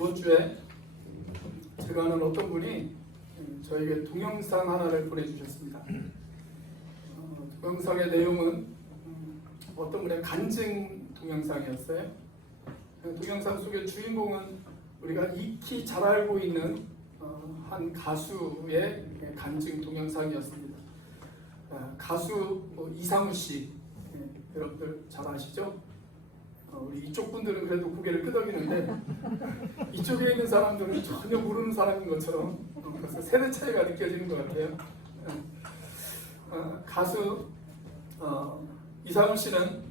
이번 주에 제가 아는 어떤 분이 저에게 동영상 하나를 보내주셨습니다. 동영상의 내용은 어떤 분의 간증 동영상이었어요. 동영상 속의 주인공은 우리가 익히 잘 알고 있는 한 가수의 간증 동영상이었습니다. 가수 이상우 씨, 여러분들 잘 아시죠? 우리 이쪽 분들은 그래도 고개를 끄덕이는데 이쪽에 있는 사람들은 전혀 모르는 사람인 것처럼 그래서 세대 차이가 느껴지는 것 같아요. 가수 이상우 씨는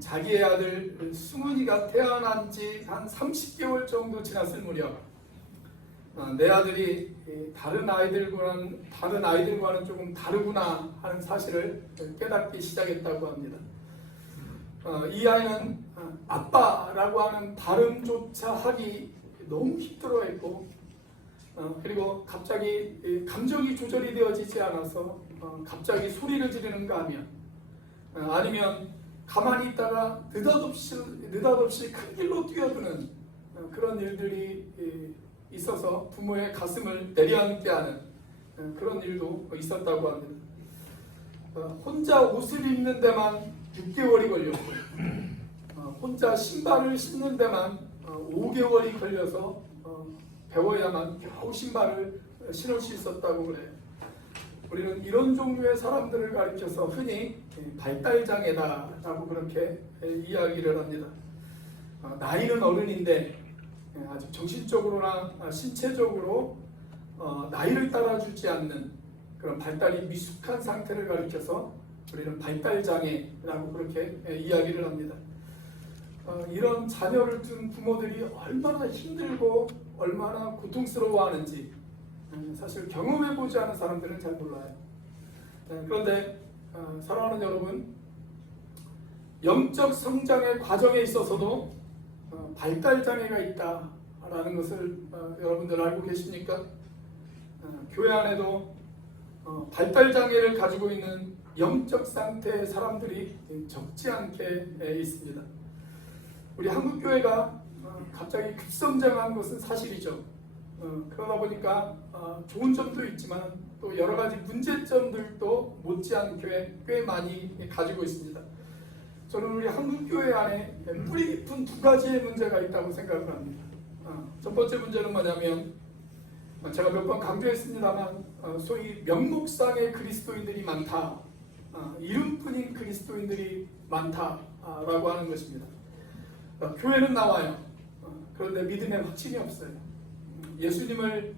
자기의 아들 승훈이가 태어난 지 한 30개월 정도 지났을 무렵 내 아들이 다른 아이들과는 조금 다르구나 하는 사실을 깨닫기 시작했다고 합니다. 이 아이는 아빠라고 하는 발음조차 하기 너무 힘들어했고 그리고 갑자기 감정이 조절이 되어지지 않아서 갑자기 소리를 지르는가 하면 아니면 가만히 있다가 느닷없이 큰 길로 뛰어드는 그런 일들이 있어서 부모의 가슴을 내려앉게 하는 그런 일도 있었다고 합니다. 혼자 옷을 입는 데만 6개월이 걸렸고 혼자 신발을 신는 데만 5개월이 걸려서 배워야만 겨우 신발을 신을 수 있었다고 그래요. 우리는 이런 종류의 사람들을 가리켜서 흔히 발달장애다라고 그렇게 이야기를 합니다. 나이는 어른인데 아직 정신적으로나 신체적으로 나이를 따라주지 않는 그런 발달이 미숙한 상태를 가리켜서 우리는 발달장애라고 그렇게 이야기를 합니다. 이런 자녀를 둔 부모들이 얼마나 힘들고 얼마나 고통스러워하는지 사실 경험해보지 않은 사람들은 잘 몰라요. 그런데 사랑하는 여러분, 영적 성장의 과정에 있어서도 발달장애가 있다라는 것을 여러분들 알고 계십니까? 교회 안에도 발달장애를 가지고 있는 영적 상태의 사람들이 적지 않게 있습니다. 우리 한국교회가 갑자기 급성장한 것은 사실이죠. 그러다 보니까 좋은 점도 있지만 또 여러 가지 문제점들도 못지않게 꽤 많이 가지고 있습니다. 저는 우리 한국교회 안에 뿌리 깊은 두 가지의 문제가 있다고 생각을 합니다. 첫 번째 문제는 뭐냐면 제가 몇 번 강조했습니다만 소위 명목상의 그리스도인들이 많다, 이름뿐인 그리스도인들이 많다라고 하는 것입니다. 교회는 나와요. 그런데 믿음에 확신이 없어요. 예수님을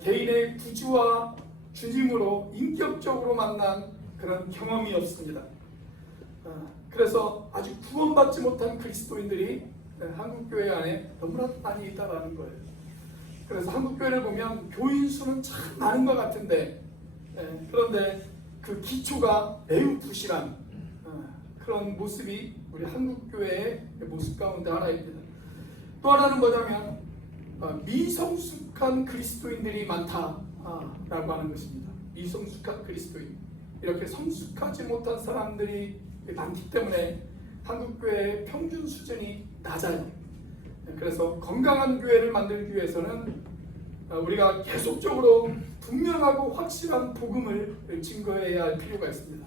개인의 구주와 주님으로 인격적으로 만난 그런 경험이 없습니다. 그래서 아직 구원받지 못한 그리스도인들이 한국교회 안에 너무나 많이 있다는 거예요. 그래서 한국교회를 보면 교인 수는 참 많은 것 같은데 그런데 그 기초가 매우 부실한 그런 모습이 우리 한국교회의 모습 가운데 하나입니다. 또 하나는 뭐냐면 미성숙한 그리스도인들이 많다라고 하는 것입니다. 미성숙한 그리스도인, 이렇게 성숙하지 못한 사람들이 많기 때문에 한국교회의 평균 수준이 낮아요. 그래서 건강한 교회를 만들기 위해서는 우리가 계속적으로 분명하고 확실한 복음을 증거해야 할 필요가 있습니다.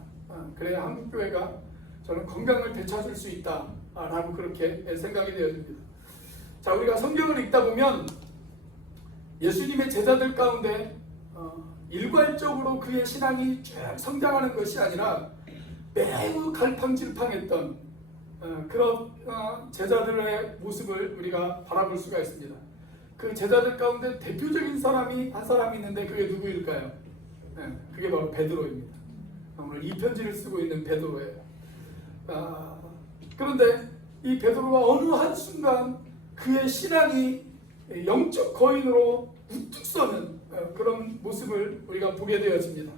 그래야 한국교회가 저는 건강을 되찾을 수 있다라고 그렇게 생각이 되어집니다. 자, 우리가 성경을 읽다 보면 예수님의 제자들 가운데 일괄적으로 그의 신앙이 쭉 성장하는 것이 아니라 매우 갈팡질팡했던 그런 제자들의 모습을 우리가 바라볼 수가 있습니다. 그 제자들 가운데 대표적인 사람이 한 사람이 있는데 그게 누구일까요? 그게 바로 베드로입니다. 오늘 이 편지를 쓰고 있는 베드로예요. 그런데 이 베드로가 어느 한순간 그의 신앙이 영적 거인으로 우뚝 서는 그런 모습을 우리가 보게 되어집니다.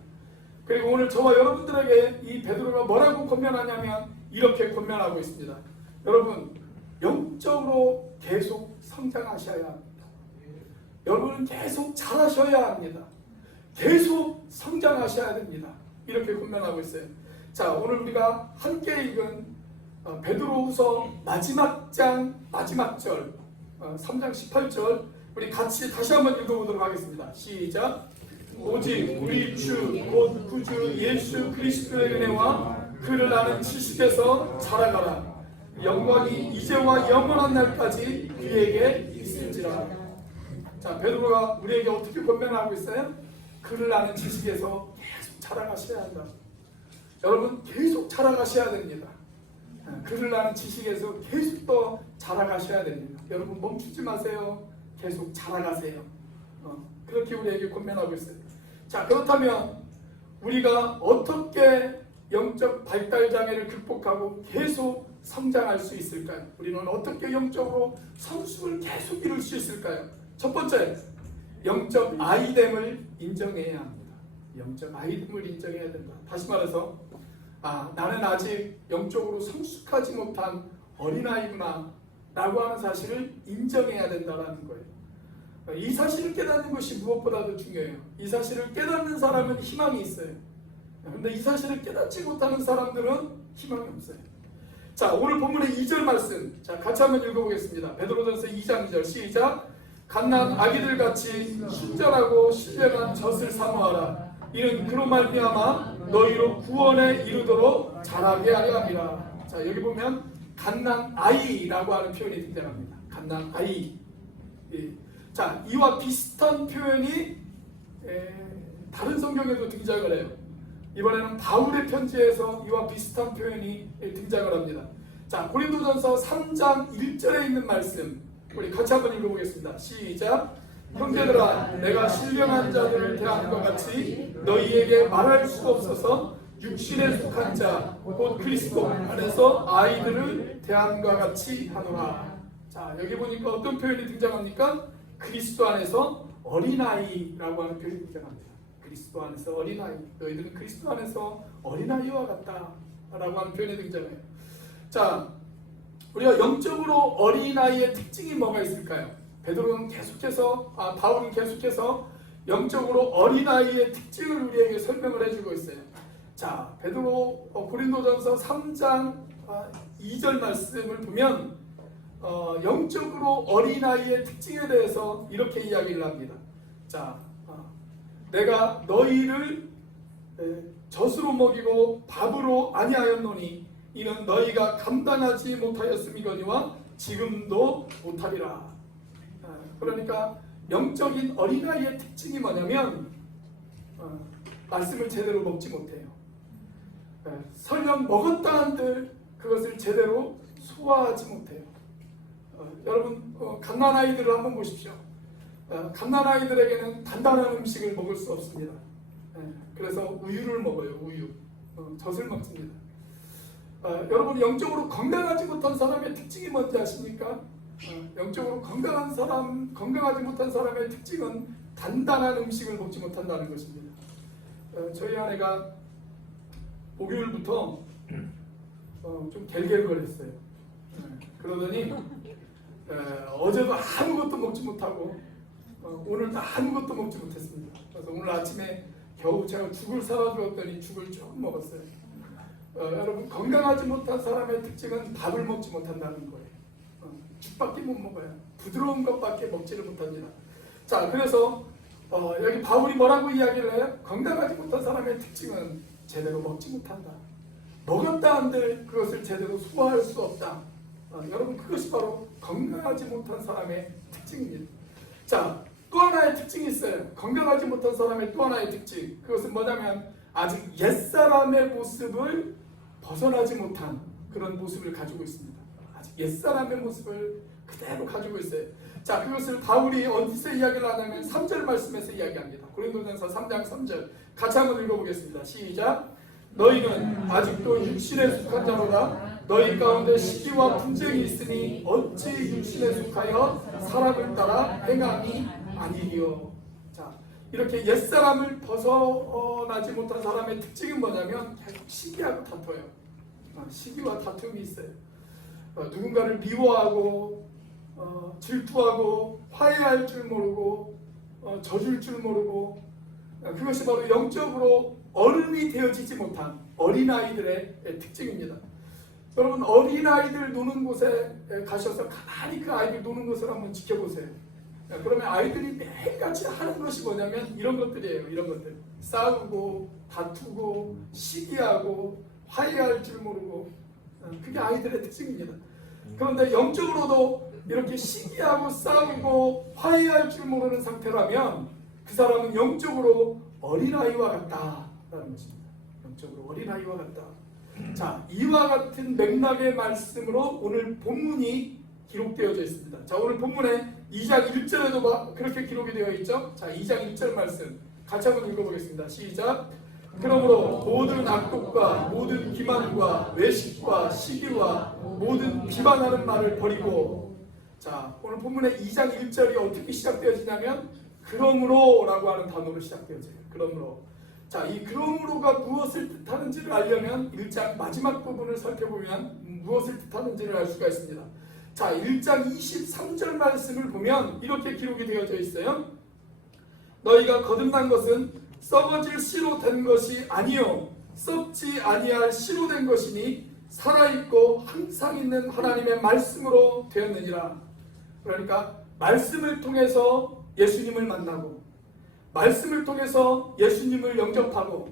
그리고 오늘 저와 여러분들에게 이 베드로가 뭐라고 권면하냐면 이렇게 권면하고 있습니다. 여러분, 영적으로 계속 성장하셔야 합니다. 여러분은 계속 잘하셔야 합니다. 계속 성장하셔야 됩니다. 이렇게 권면하고 있어요. 자, 오늘 우리가 함께 읽은 베드로후서 마지막 장 마지막 절 3장 18절 우리 같이 다시 한번 읽어보도록 하겠습니다. 시작. 오직 우리 주 곧 구주 예수 그리스도의 은혜와 그를 아는 지식에서 자라가라. 영광이 이제와 영원한 날까지 그에게 있을지라. 자, 베드로가 우리에게 어떻게 권면하고 있어요? 그를 아는 지식에서 계속 자라가셔야 한다. 여러분 계속 자라가셔야 됩니다. 그를 아는 지식에서 계속 더 자라가셔야 됩니다. 여러분 멈추지 마세요. 계속 자라가세요. 그렇게 우리에게 권면하고 있어요. 자, 그렇다면 우리가 어떻게 영적 발달 장애를 극복하고 계속 성장할 수 있을까요? 우리는 어떻게 영적으로 성숙을 계속 이룰 수 있을까요? 첫 번째, 영적 아이됨을 인정해야 합니다. 영적 아이됨을 인정해야 된다. 다시 말해서 나는 아직 영적으로 성숙하지 못한 어린아이구나 라고 하는 사실을 인정해야 된다는 거예요. 이 사실을 깨닫는 것이 무엇보다도 중요해요. 이 사실을 깨닫는 사람은 희망이 있어요. 그런데 이 사실을 깨닫지 못하는 사람들은 희망이 없어요. 자, 오늘 본문의 2절 말씀, 자, 같이 한번 읽어보겠습니다. 베드로전서 2장 2절 시작. 갓난 아기들 같이 순전하고 신령한 젖을 사모하라. 이는 그로 말미암아 너희로 구원에 이르도록 자라게 하려 함이라. 자, 여기 보면 갓난 아이라고 하는 표현이 등장합니다. 갓난 아이. 자, 이와 비슷한 표현이 다른 성경에도 등장을 해요. 이번에는 바울의 편지에서 이와 비슷한 표현이 등장을 합니다. 자, 고린도전서 3장 1절에 있는 말씀 우리 같이 한번 읽어보겠습니다. 시작. 형제들아, 내가 신령한 자들을 대함과 같이 너희에게 말할 수 없어서 육신에 속한 자 곧 그리스도 안에서 아이들을 대함과 같이 하노라. 자, 여기 보니까 어떤 표현이 등장합니까? 그리스도 안에서 어린아이라고 하는 표현이 등장합니다. 그리스도 안에서 어린아이, 너희들은 그리스도 안에서 어린아이와 같다 라고 하는 표현이 등장해요. 자, 우리가 영적으로 어린아이의 특징이 뭐가 있을까요? 베드로는 계속해서, 바울은 계속해서 영적으로 어린아이의 특징을 우리에게 설명을 해주고 있어요. 자, 베드로 고린도전서 3장 2절 말씀을 보면 영적으로 어린아이의 특징에 대해서 이렇게 이야기를 합니다. 자, 내가 너희를 젖으로 먹이고 밥으로 아니하였노니 이는 너희가 감당하지 못하였음이거니와 지금도 못하리라. 그러니까 영적인 어린아이의 특징이 뭐냐면 말씀을 제대로 먹지 못해요. 설령 먹었다 한들 그것을 제대로 소화하지 못해요. 여러분 갓난아이들을 한번 보십시오. 갓난아이들에게는 단단한 음식을 먹을 수 없습니다. 그래서 우유를 먹어요. 우유, 젖을 먹습니다. 여러분 영적으로 건강하지 못한 사람의 특징이 뭔지 아십니까? 영적으로 건강하지 못한 사람의 특징은 단단한 음식을 먹지 못한다는 것입니다. 저희 아내가 목요일부터 좀 갤갤거렸어요. 그러더니 어제도 아무것도 먹지 못하고 오늘도 아무것도 먹지 못했습니다. 그래서 오늘 아침에 겨우 제가 죽을 사다 주었더니 죽을 조금 먹었어요. 여러분 건강하지 못한 사람의 특징은 밥을 먹지 못한다는 거예요. 죽밖에 못 먹어요. 부드러운 것밖에 먹지를 못합니다. 자, 그래서 여기 바울이 뭐라고 이야기를 해요? 건강하지 못한 사람의 특징은 제대로 먹지 못한다. 먹었다 한들 그것을 제대로 소화할 수 없다. 여러분 그것이 바로 건강하지 못한 사람의 특징입니다. 자, 또 하나의 특징이 있어요. 건강하지 못한 사람의 또 하나의 특징. 그것은 뭐냐면 아직 옛사람의 모습을 벗어나지 못한 그런 모습을 가지고 있습니다. 아직 옛사람의 모습을 그대로 가지고 있어요. 자, 그것을 바울이 어디서 이야기를 하냐면 3절 말씀에서 이야기합니다. 고린도전서 3장 3절 같이 한번 읽어보겠습니다. 시작. 너희는 아직도 육신에 속한 자로다. 너희 가운데 시기와 분쟁이 있으니 어찌 육신에 속하여 사람을 따라 행함이 아니리요. 자, 이렇게 옛사람을 벗어나지 못한 사람의 특징은 뭐냐면 계속 시기하고 다퉈요. 시기와 다툼이 있어요. 누군가를 미워하고 질투하고 화해할 줄 모르고 져줄 줄 모르고 그것이 바로 영적으로 어른이 되어지지 못한 어린아이들의 특징입니다. 여러분 어린아이들 노는 곳에 가셔서 가만히 그 아이들 노는 것을 한번 지켜보세요. 그러면 아이들이 매일같이 하는 것이 뭐냐면 이런 것들이에요. 이런 것들. 싸우고 다투고 시기하고 화해할 줄 모르고, 그게 아이들의 특징입니다. 그런데 영적으로도 이렇게 시기하고 싸우고 화해할 줄 모르는 상태라면 그 사람은 영적으로 어린아이와 같다라는 것입니다. 영적으로 어린아이와 같다. 자, 이와 같은 맥락의 말씀으로 오늘 본문이 기록되어져 있습니다. 자, 오늘 본문에 2장 1절에도 그렇게 기록이 되어 있죠. 자, 2장 1절 말씀 같이 한번 읽어보겠습니다. 시작. 그러므로 모든 악독과 모든 기만과 외식과 시기와 모든 비방하는 말을 버리고. 자, 오늘 본문의 2장 1절이 어떻게 시작되어지냐면 그러므로 라고 하는 단어로 시작되어져요. 그러므로. 자, 이 그러므로가 무엇을 뜻하는지를 알려면 1장 마지막 부분을 살펴보면 무엇을 뜻하는지를 알 수가 있습니다. 자, 1장 23절 말씀을 보면 이렇게 기록이 되어져 있어요. 너희가 거듭난 것은 썩어질 씨로 된 것이 아니요 썩지 아니할 씨로 된 것이니 살아있고 항상 있는 하나님의 말씀으로 되었느니라. 그러니까 말씀을 통해서 예수님을 만나고 말씀을 통해서 예수님을 영접하고,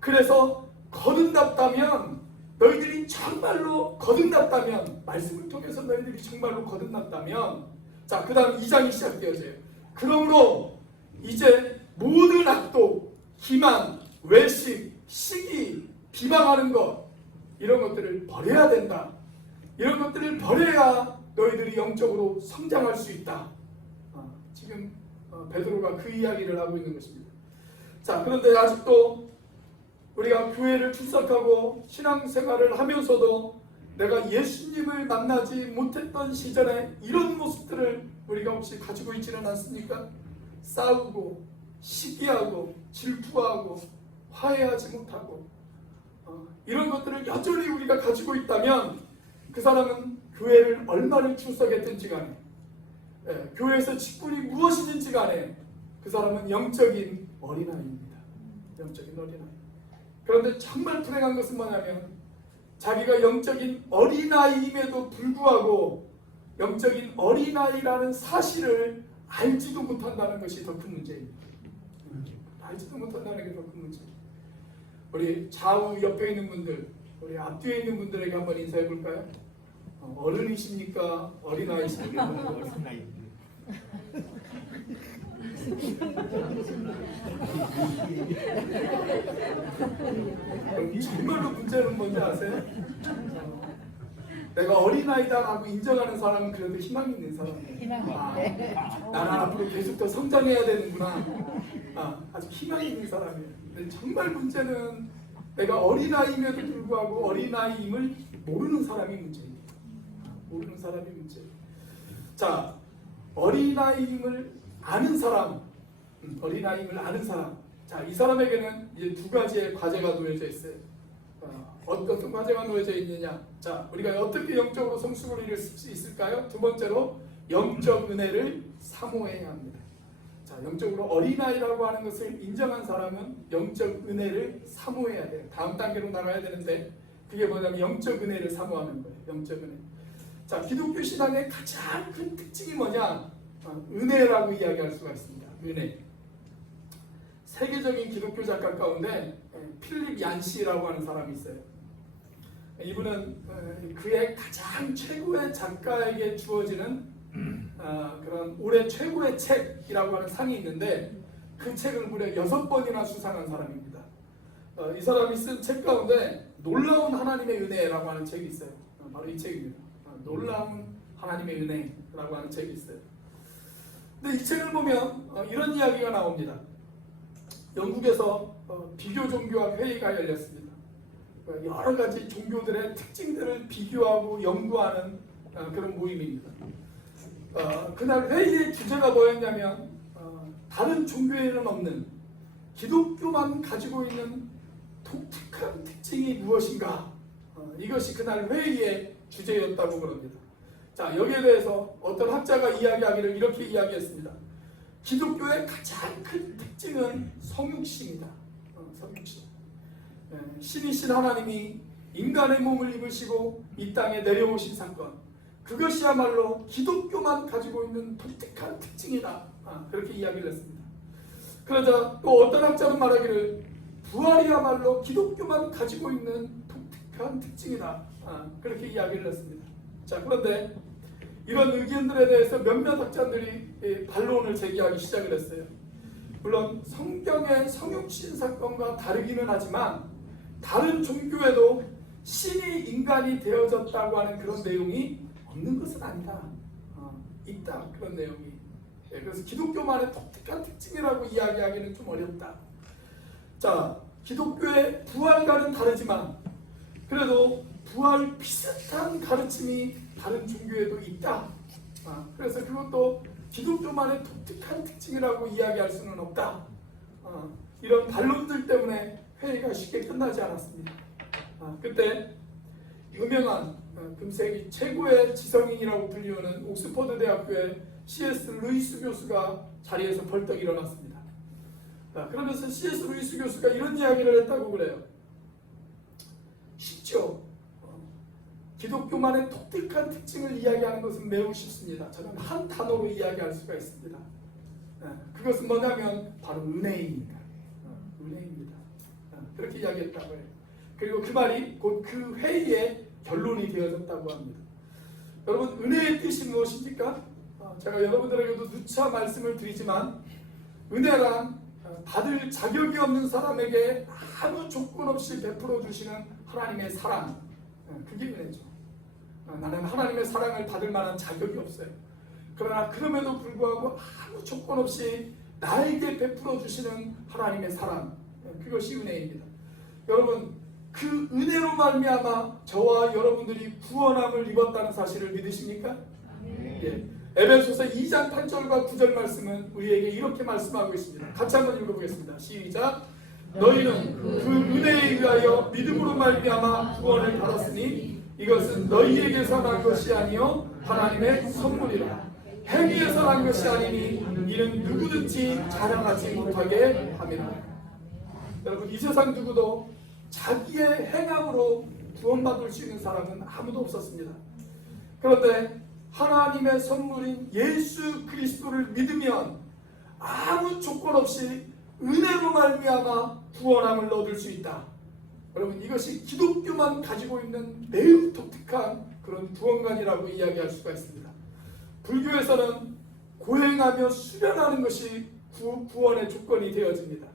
그래서 거듭났다면, 너희들이 정말로 거듭났다면, 말씀을 통해서 너희들이 정말로 거듭났다면, 자, 그 다음 2장이 시작되어져요. 그러므로 이제 모든 악독, 기만, 외식, 시기, 비방하는 것, 이런 것들을 버려야 된다. 이런 것들을 버려야 너희들이 영적으로 성장할 수 있다. 지금 베드로가 그 이야기를 하고 있는 것입니다. 자, 그런데 아직도 우리가 교회를 출석하고 신앙생활을 하면서도 내가 예수님을 만나지 못했던 시절에 이런 모습들을 우리가 혹시 가지고 있지는 않습니까? 싸우고 시기하고 질투하고 화해하지 못하고 이런 것들을 여전히 우리가 가지고 있다면 그 사람은 교회를 얼마를 출석했든지 간에, 교회에서 직분이 무엇이든지 간에 그 사람은 영적인 어린아이입니다. 영적인 어린아이. 그런데 정말 불행한 것은 뭐냐면 자기가 영적인 어린아이임에도 불구하고 영적인 어린아이라는 사실을 알지도 못한다는 것이 더 큰 문제입니다. 알지도 못한다는 게 더 큰 문제입니다. 우리 좌우 옆에 있는 분들, 우리 앞뒤에 있는 분들에게 한번 인사해 볼까요? 어른이십니까? 어린아이십니까? 어린아이. 정말로 문제는 뭔지 아세요? 내가 어린아이다라고 인정하는 사람은 그래도 희망이 있는 사람이에요. 나는 앞으로 계속 더 성장해야 되는구나. 아주 희망이 있는 사람이에요. 근데 정말 문제는 내가 어린아이임에도 불구하고 어린아이임을 모르는 사람이 문제예요. 모르는 사람이 문제예요. 자, 어린아이임을 아는 사람, 어린아이임을 아는 사람. 자, 이 사람에게는 이제 두 가지의 과제가 놓여져 있어요. 어떤 과제가 놓여져 있느냐? 자, 우리가 어떻게 영적으로 성숙을 이룰 수 있을까요? 두 번째로 영적 은혜를 사모해야 합니다. 자, 영적으로 어린아이라고 하는 것을 인정한 사람은 영적 은혜를 사모해야 돼요. 다음 단계로 나가야 되는데 그게 뭐냐면 영적 은혜를 사모하는 거예요. 영적 은혜. 자, 기독교 신앙의 가장 큰 특징이 뭐냐? 은혜라고 이야기할 수가 있습니다. 은혜. 세계적인 기독교 작가 가운데 필립 얀시라고 하는 사람이 있어요. 이분은 그의 가장 최고의 작가에게 주어지는 그런 올해 최고의 책이라고 하는 상이 있는데 그 책을 무려 6번이나 수상한 사람입니다. 이 사람이 쓴 책 가운데 놀라운 하나님의 은혜라고 하는 책이 있어요. 바로 이 책입니다. 놀라운 하나님의 은혜라고 하는 책이 있어요. 근데 이 책을 보면 이런 이야기가 나옵니다. 영국에서 비교 종교학 회의가 열렸습니다. 여러 가지 종교들의 특징들을 비교하고 연구하는 그런 모임입니다. 그날 회의의 주제가 뭐였냐면 다른 종교에는 없는 기독교만 가지고 있는 독특한 특징이 무엇인가, 이것이 그날 회의의 주제였다고 그럽니다. 자, 여기에 대해서 어떤 학자가 이야기하기를 이렇게 이야기했습니다. 기독교의 가장 큰 특징은 성육신이다. 성육신. 신이신 하나님이 인간의 몸을 입으시고 이 땅에 내려오신 사건, 그것이야말로 기독교만 가지고 있는 독특한 특징이다. 그렇게 이야기를 했습니다. 그러자 또 어떤 학자는 말하기를 부활이야말로 기독교만 가지고 있는 독특한 특징이다. 그렇게 이야기를 했습니다. 자, 그런데 이런 의견들에 대해서 몇몇 학자들이 반론을 제기하기 시작을 했어요. 물론 성경의 성육신 사건과 다르기는 하지만 다른 종교에도 신이 인간이 되어졌다고 하는 그런 내용이 없는 것은 아니다. 있다. 그런 내용이. 그래서 기독교만의 독특한 특징이라고 이야기하기는 좀 어렵다. 자, 기독교의 부활과는 다르지만 그래도 부활 비슷한 가르침이 다른 종교에도 있다. 그래서 그것도 기독교만의 독특한 특징이라고 이야기할 수는 없다. 이런 반론들 때문에 회의가 쉽게 끝나지 않았습니다. 그때 유명한 금세기 최고의 지성인이라고 불리우는 옥스퍼드 대학교의 C.S. 루이스 교수가 자리에서 벌떡 일어났습니다. 그러면서 C.S. 루이스 교수가 이런 이야기를 했다고 그래요. 쉽죠. 기독교만의 독특한 특징을 이야기하는 것은 매우 쉽습니다. 저는 한 단어로 이야기할 수가 있습니다. 그것은 뭐냐면 바로 은혜입니다. 은혜입니다. 그렇게 이야기했다고 해요. 그리고 그 말이 곧 그 회의의 결론이 되어졌다고 합니다. 여러분, 은혜의 뜻이 무엇입니까? 제가 여러분들에게도 누차 말씀을 드리지만 은혜란 받을 자격이 없는 사람에게 아무 조건 없이 베풀어 주시는 하나님의 사랑, 그게 은혜죠. 나는 하나님의 사랑을 받을 만한 자격이 없어요. 그러나 그럼에도 불구하고 아무 조건 없이 나에게 베풀어 주시는 하나님의 사랑, 그것이 은혜입니다. 여러분, 그 은혜로 말미암아 저와 여러분들이 구원함을 입었다는 사실을 믿으십니까? 예. 에베소서 2장 8절과 9절 말씀은 우리에게 이렇게 말씀하고 있습니다. 같이 한번 읽어보겠습니다. 시작. 너희는 그 은혜에 의하여 믿음으로 말미암아 구원을 받았으니 이것은 너희에게서 난 것이 아니요 하나님의 선물이라. 행위에서 난 것이 아니니 이는 누구든지 자랑하지 못하게 함이라. 여러분, 이 세상 누구도 자기의 행함으로 구원받을 수 있는 사람은 아무도 없었습니다. 그런데 하나님의 선물인 예수 그리스도를 믿으면 아무 조건 없이 은혜로 말미암아 구원함을 얻을 수 있다. 여러분, 이것이 기독교만 가지고 있는 매우 독특한 그런 구원관이라고 이야기할 수가 있습니다. 불교에서는 고행하며 수련하는 것이 구원의 조건이 되어집니다.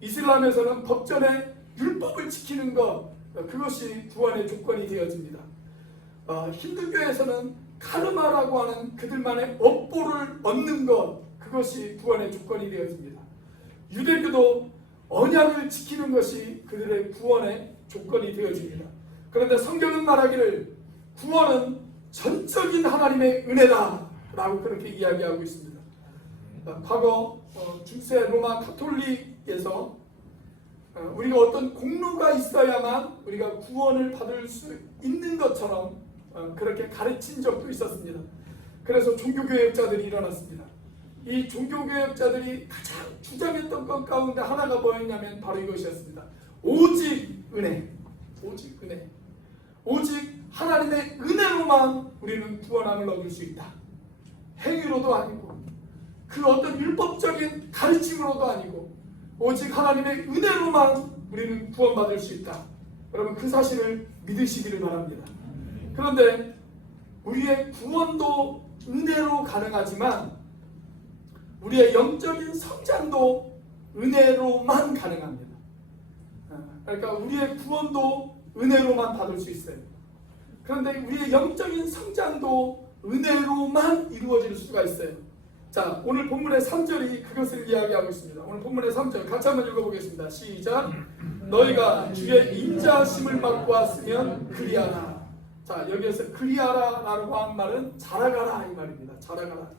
이슬람에서는 법전에 율법을 지키는 것, 그것이 구원의 조건이 되어집니다. 힌두교에서는 카르마라고 하는 그들만의 업보를 얻는 것, 그것이 구원의 조건이 되어집니다. 유대교도 언약을 지키는 것이 그들의 구원의 조건이 되어집니다. 그런데 성경은 말하기를 구원은 전적인 하나님의 은혜다 라고 그렇게 이야기하고 있습니다. 과거 중세 로마 가톨릭에서 우리가 어떤 공로가 있어야만 우리가 구원을 받을 수 있는 것처럼 그렇게 가르친 적도 있었습니다. 그래서 종교개혁자들이 일어났습니다. 이 종교개혁자들이 가장 주장했던 것 가운데 하나가 뭐였냐면 바로 이것이었습니다. 오직 은혜, 오직 은혜, 오직 하나님의 은혜로만 우리는 구원함을 얻을 수 있다. 행위로도 아니고 그 어떤 율법적인 가르침으로도 아니고 오직 하나님의 은혜로만 우리는 구원받을 수 있다. 여러분, 그 사실을 믿으시기를 바랍니다. 그런데 우리의 구원도 은혜로 가능하지만 우리의 영적인 성장도 은혜로만 가능합니다. 그러니까 우리의 구원도 은혜로만 받을 수 있어요. 그런데 우리의 영적인 성장도 은혜로만 이루어질 수가 있어요. 자, 오늘 본문의 3절이 그것을 이야기하고 있습니다. 오늘 본문의 3절 같이 한번 읽어보겠습니다. 시작. 너희가 주의 인자하심을 받고 왔으면 그리하라. 자, 여기에서 그리하라라고 한 말은 자라가라 이 말입니다. 자라가라.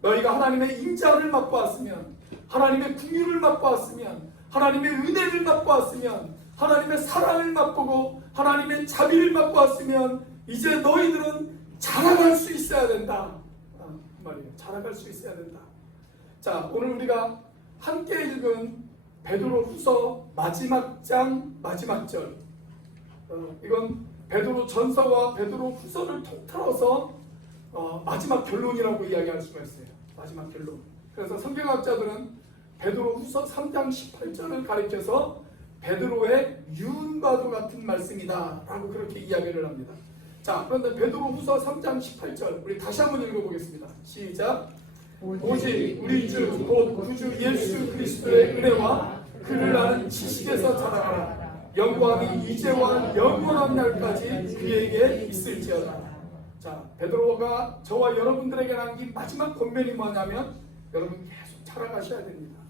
너희가 하나님의 인자를 맛보 왔으면, 하나님의 긍휼을 맛보 왔으면, 하나님의 은혜를 맛보 왔으면, 하나님의 사랑을 맛보고 하나님의 자비를 맛보 왔으면 이제 너희들은 자라갈 수 있어야 된다. 그 말이에요. 자라갈 수 있어야 된다. 자, 오늘 우리가 함께 읽은 베드로후서 마지막 장 마지막 절, 이건 베드로 전서와 베드로 후서를 통틀어서 마지막 결론이라고 이야기할 수가 있어요. 마지막 결론. 그래서 성경학자들은 베드로 후서 3장 18절을 가리켜서 베드로의 유언과도 같은 말씀이다 라고 그렇게 이야기를 합니다. 자, 그런데 베드로 후서 3장 18절 우리 다시 한번 읽어보겠습니다. 시작. 오직 우리 주 곧 구주 예수 그리스도의 은혜와 그를 아는 지식에서 자라가라. 영광이 이제와 영원한 날까지 그에게 있을지어다. 자, 베드로가 저와 여러분들에게 남긴 마지막 권면이 뭐냐면 여러분 계속 자라가셔야 됩니다.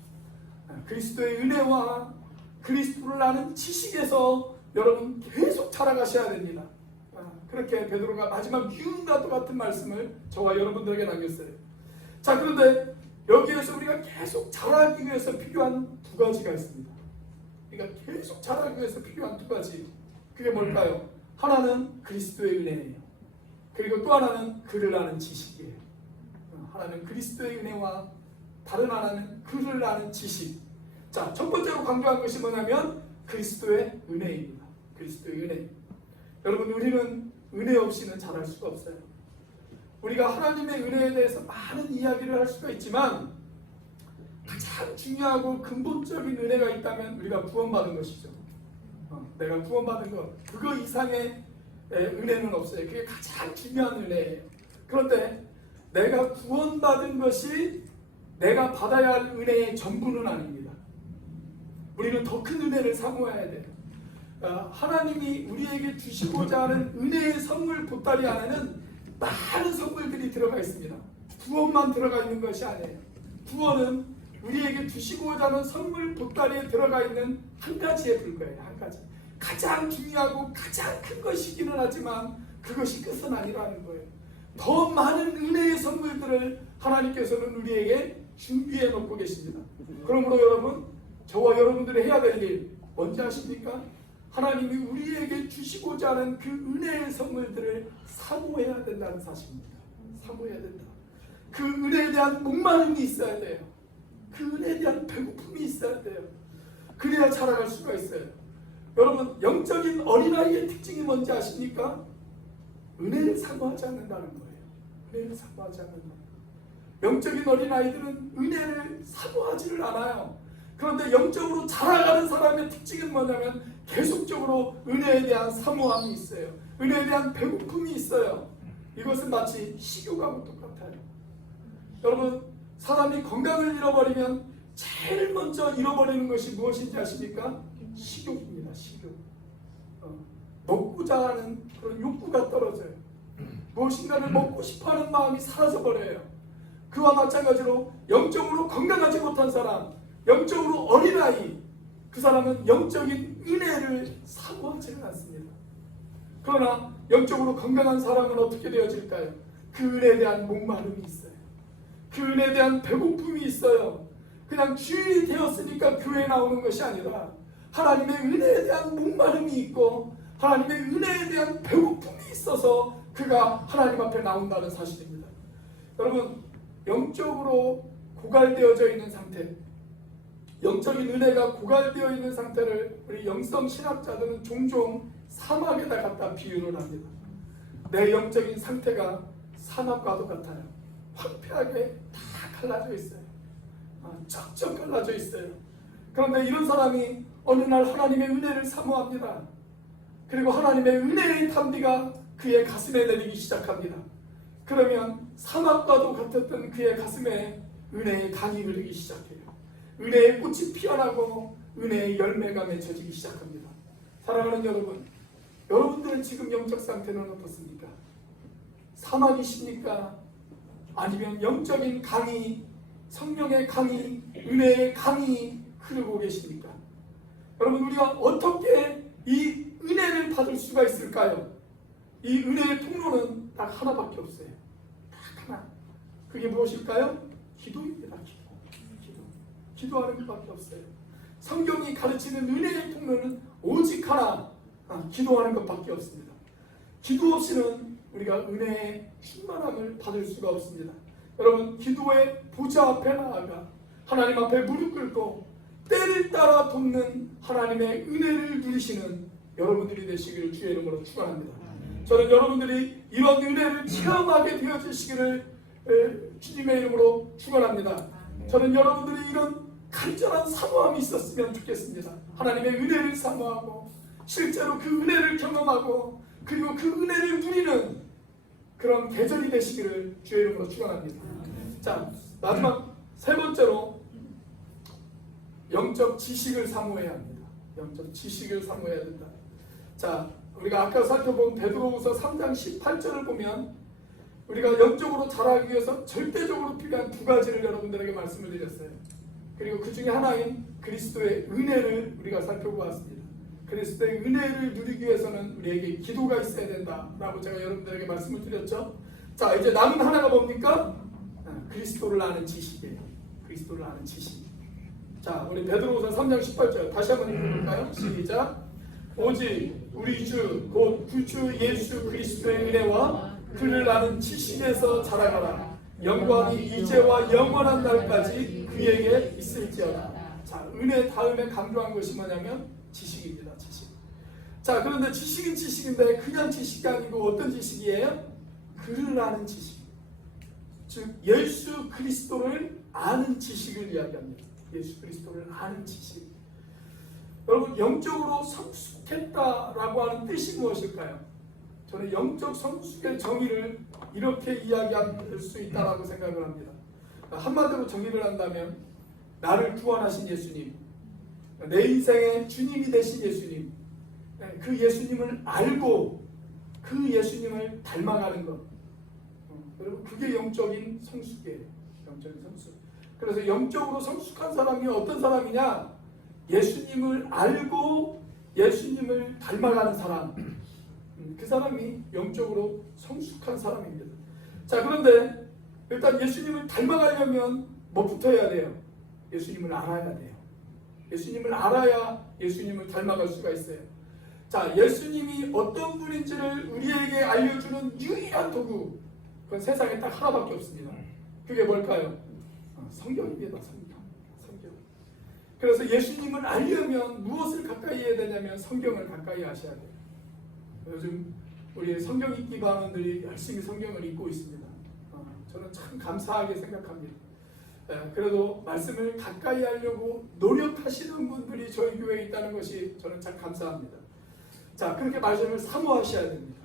그리스도의 은혜와 그리스도를 아는 지식에서 여러분 계속 자라가셔야 됩니다. 그렇게 베드로가 마지막 유언과도 같은 말씀을 저와 여러분들에게 남겼어요. 자, 그런데 여기에서 우리가 계속 자라기 위해서 필요한 두 가지가 있습니다. 그러니까 계속 자라기 위해서 필요한 두 가지. 그게 뭘까요? 하나는 그리스도의 은혜예요. 그리고 또 하나는 그를 아는 지식이에요. 하나는 그리스도의 은혜와 다른 하나는 그를 아는 지식. 자, 첫 번째로 강조한 것이 뭐냐면 그리스도의 은혜입니다. 그리스도의 은혜. 여러분, 우리는 은혜 없이는 자랄 수가 없어요. 우리가 하나님의 은혜에 대해서 많은 이야기를 할 수가 있지만 가장 중요하고 근본적인 은혜가 있다면 우리가 구원받은 것이죠. 내가 구원받은 것, 그거 이상의 은혜는 없어요. 그게 가장 중요한 은혜예요. 그런데 내가 구원받은 것이 내가 받아야 할 은혜의 전부는 아닙니다. 우리는 더 큰 은혜를 사모해야 돼요. 하나님이 우리에게 주시고자 하는 은혜의 선물 보따리 안에는 많은 선물들이 들어가 있습니다. 구원만 들어가 있는 것이 아니에요. 구원은 우리에게 주시고자 하는 선물 보따리에 들어가 있는 한 가지에 불과해요. 한 가지. 가장 중요하고 가장 큰 것이기는 하지만 그것이 끝은 아니라는 거예요. 더 많은 은혜의 선물들을 하나님께서는 우리에게 준비해 놓고 계십니다. 그러므로 여러분, 저와 여러분들이 해야 될 일 뭔지 아십니까? 하나님이 우리에게 주시고자 하는 그 은혜의 선물들을 사모해야 된다는 사실입니다. 사모해야 된다. 그 은혜에 대한 목마름이 있어야 돼요. 그 은혜에 대한 배고픔이 있어야 돼요. 그래야 자라갈 수가 있어요. 여러분, 영적인 어린아이의 특징이 뭔지 아십니까? 은혜를 사모하지 않는다는 거예요. 은혜를 사모하지 않는다. 영적인 어린아이들은 은혜를 사모하지를 않아요. 그런데 영적으로 자라가는 사람의 특징은 뭐냐면 계속적으로 은혜에 대한 사모함이 있어요. 은혜에 대한 배고픔이 있어요. 이것은 마치 식욕하고 똑같아요. 여러분, 사람이 건강을 잃어버리면 제일 먼저 잃어버리는 것이 무엇인지 아십니까? 식욕입니다. 식욕. 먹고자 하는 그런 욕구가 떨어져요. 무엇인가를 먹고 싶어하는 마음이 사라져버려요. 그와 마찬가지로 영적으로 건강하지 못한 사람, 영적으로 어린아이, 그 사람은 영적인 은혜를 사모하지는 않습니다. 그러나 영적으로 건강한 사람은 어떻게 되어질까요? 그 은혜에 대한 목마름이 있어요. 그 은혜에 대한 배고픔이 있어요. 그냥 주일이 되었으니까 교회에 나오는 것이 아니라 하나님의 은혜에 대한 목마름이 있고 하나님의 은혜에 대한 배고픔이 있어서 그가 하나님 앞에 나온다는 사실입니다. 여러분, 영적으로 고갈되어져 있는 상태, 영적인 은혜가 고갈되어 있는 상태를 우리 영성 신학자들은 종종 사막에다 갖다 비유를 합니다. 내 영적인 상태가 사막과도 같아요. 황폐하게 다 갈라져 있어요. 쩍쩍 갈라져 있어요. 그런데 이런 사람이 어느 날 하나님의 은혜를 사모합니다. 그리고 하나님의 은혜의 단비가 그의 가슴에 내리기 시작합니다. 그러면 사막과도 같았던 그의 가슴에 은혜의 강이 흐르기 시작해요. 은혜의 꽃이 피어나고 은혜의 열매가 맺혀지기 시작합니다. 사랑하는 여러분, 여러분들의 지금 영적 상태는 어떻습니까? 사막이십니까? 아니면 영적인 강이, 성령의 강이, 은혜의 강이 흐르고 계십니까? 여러분, 우리가 어떻게 이 은혜를 받을 수가 있을까요? 이 은혜의 통로는 딱 하나밖에 없어요. 딱 하나. 그게 무엇일까요? 기도입니다. 기도하는 것밖에 없어요. 성경이 가르치는 은혜의 통로는 오직 하나, 기도하는 것밖에 없습니다. 기도 없이는 우리가 은혜의 충만함을 받을 수가 없습니다. 여러분, 기도의 보좌 앞에 나아가 하나님 앞에 무릎 꿇고 때를 따라 돕는 하나님의 은혜를 누리시는 여러분들이 되시기를 주의 이름으로 축원합니다. 저는 여러분들이 이런 은혜를 체험하게 되어주시기를 주님의 이름으로 축원합니다. 저는 여러분들이 이런 간절한 사모함이 있었으면 좋겠습니다. 하나님의 은혜를 사모하고 실제로 그 은혜를 경험하고 그리고 그 은혜를 누리는 그런 계절이 되시기를 주의 이름으로 축원합니다. 자, 마지막 세 번째로 영적 지식을 사모해야 합니다. 영적 지식을 사모해야 된다. 자, 우리가 아까 살펴본 베드로후서 3장 18절을 보면 우리가 영적으로 자라기 위해서 절대적으로 필요한 두 가지를 여러분들에게 말씀을 드렸어요. 그리고 그 중에 하나인 그리스도의 은혜를 우리가 살펴보았습니다. 그리스도의 은혜를 누리기 위해서는 우리에게 기도가 있어야 된다라고 제가 여러분들에게 말씀을 드렸죠. 자, 이제 남은 하나가 뭡니까? 그리스도를 아는 지식이에요. 그리스도를 아는 지식. 자, 우리 베드로후서 3장 18절 다시 한번 읽어볼까요? 시작. 오직 우리 주 곧 구주 예수 그리스도의 은혜와 그를 아는 지식에서 자라가라. 영광이 이제와 영원한 날까지 그에게 있을지어다. 자, 은혜 다음에 강조한 것이 뭐냐면 지식입니다. 지식. 자, 그런데 지식은 지식인데 그냥 지식이 아니고 어떤 지식이에요? 그를 아는 지식. 즉 예수 그리스도를 아는 지식을 이야기합니다. 예수 그리스도를 아는 지식. 여러분, 영적으로 성숙했다라고 하는 뜻이 무엇일까요? 저는 영적 성숙의 정의를 이렇게 이야기할 수 있다라고 생각을 합니다. 한마디로 정의를 한다면 나를 구원하신 예수님, 내 인생의 주님이 되신 예수님, 그 예수님을 알고 그 예수님을 닮아가는 것. 여러분, 그게 영적인 성숙이에요. 영적인 성숙. 그래서 영적으로 성숙한 사람이 어떤 사람이냐? 예수님을 알고 예수님을 닮아가는 사람. 그 사람이 영적으로 성숙한 사람입니다. 자, 그런데 일단 예수님을 닮아가려면 뭐부터 해야 돼요? 예수님을 알아야 돼요. 예수님을 알아야 예수님을 닮아갈 수가 있어요. 자, 예수님이 어떤 분인지를 우리에게 알려주는 유일한 도구, 그건 세상에 딱 하나밖에 없습니다. 그게 뭘까요? 성경입니다. 성경. 그래서 예수님을 알려면 무엇을 가까이 해야 되냐면 성경을 가까이 하셔야 돼요. 요즘 우리 성경 읽기 반원들이 열심히 성경을 읽고 있습니다. 저는 참 감사하게 생각합니다. 그래도 말씀을 가까이 하려고 노력하시는 분들이 저희 교회에 있다는 것이 저는 참 감사합니다. 자, 그렇게 말씀을 사모하셔야 됩니다.